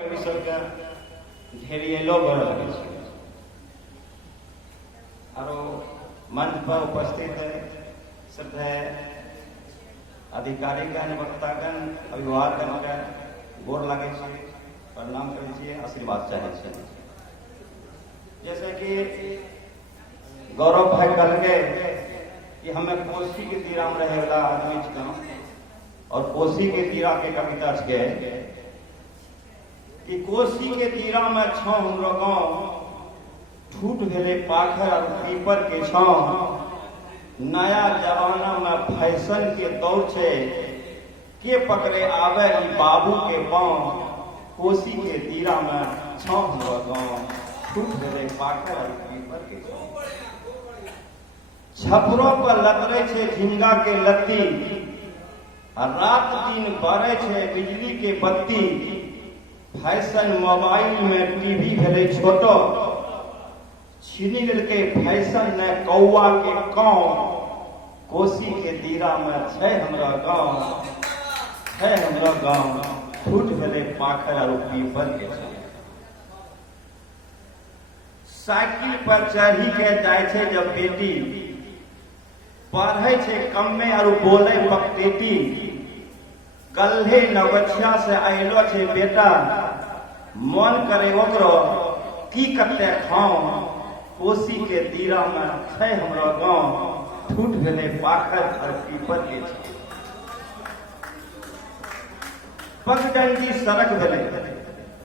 सबके घेरियलो बड़ लगे और मंच पर उपस्थित श्रद्धेय अधिकारीगण वक्तागण अभिभावकगण के गोर लगे प्रणाम करे आशीर्वाद चाहे। जैसे कि गौरव भाई कहलके कि हमें कोसी के तीरा में रहे वाला आदमी छा और कोसी के तीरा के कविता छे कि कोसी के तीरा में छौ हमरो गांव ठूट भेले पाखर और पीपर के छाव नया जमाना में फैशन के दौर छे के पकड़े आवे ई बाबू के पांव कोसी के तीरा में छौ हमरो गांव ठूट भेले पाखर और पीपर के छाव छपरों पर लतरे छे झिंगा के लत्ती रात दिन बरे छे बिजली के बत्ती फैशन मोबाइल में टीवी भेले छोटो छीनी लेके फैशन ने कौआ के गांव कोसी के तीरा में छे हमरा गांव फूट भेले पाखर और पीपर के साइकिल पर चढ़ी के जाए छे जब बेटी पढ़े छे कम्मे और बोले पकटेटी कल्हे नवछिया से आइलो छे बेटा मन करे ओकरो की कते खाओ कोसी के तीरा में छे हमरो गांव ठूट भेले पाखर और पीपर के पगडंडी सड़क भेले